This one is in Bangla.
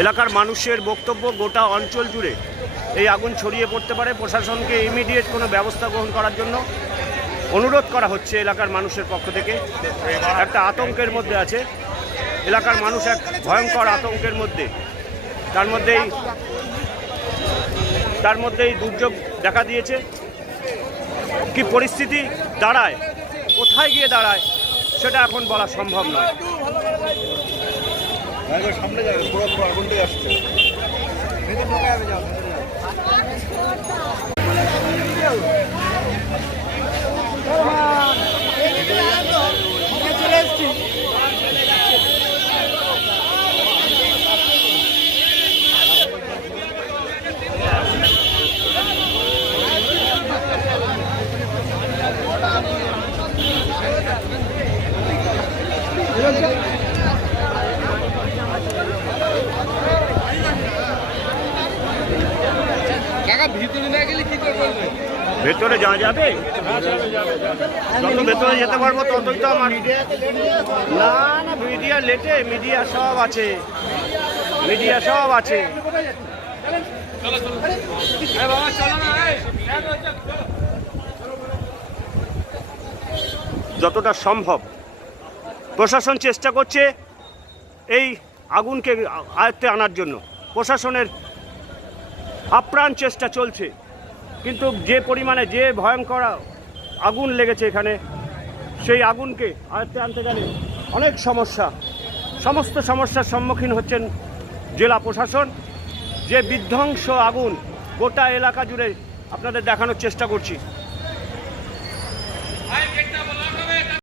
এলাকার মানুষের বক্তব্য গোটা অঞ্চল জুড়ে এই আগুন ছড়িয়ে পড়তে পারে। প্রশাসনকে ইমিডিয়েট কোনো ব্যবস্থা গ্রহণ করার জন্য অনুরোধ করা হচ্ছে এলাকার মানুষের পক্ষ থেকে। একটা আতঙ্কের মধ্যে আছে এলাকার মানুষ, এক ভয়ঙ্কর আতঙ্কের মধ্যে। তার মধ্যেই দুর্যোগ দেখা দিয়েছে। কি পরিস্থিতি দাঁড়ায়, কোথায় গিয়ে দাঁড়ায়, সেটা এখন বলা সম্ভব নয়। সামনে যাবে, পুরো আগুনটাই আসছে। ভেতরে যাওয়া যাবে, যত ভেতরে যেতে পারবো ততই তো আমার। না না, মিডিয়া লেটে, মিডিয়া সব আছে, মিডিয়া সব আছে। যতটা সম্ভব প্রশাসন চেষ্টা করছে এই আগুনকে আয়ত্তে আনার জন্য। প্রশাসনের আপ্রাণ চেষ্টা চলছে, কিন্তু যে পরিমাণে, যে ভয়ঙ্কর আগুন লেগেছে এখানে, সেই আগুনকে আয়ত্তে আনতে গেলে অনেক সমস্ত সমস্যার সম্মুখীন হচ্ছেন জেলা প্রশাসন। যে বিধ্বংস আগুন গোটা এলাকা জুড়ে আপনাদের দেখানোর চেষ্টা করছি।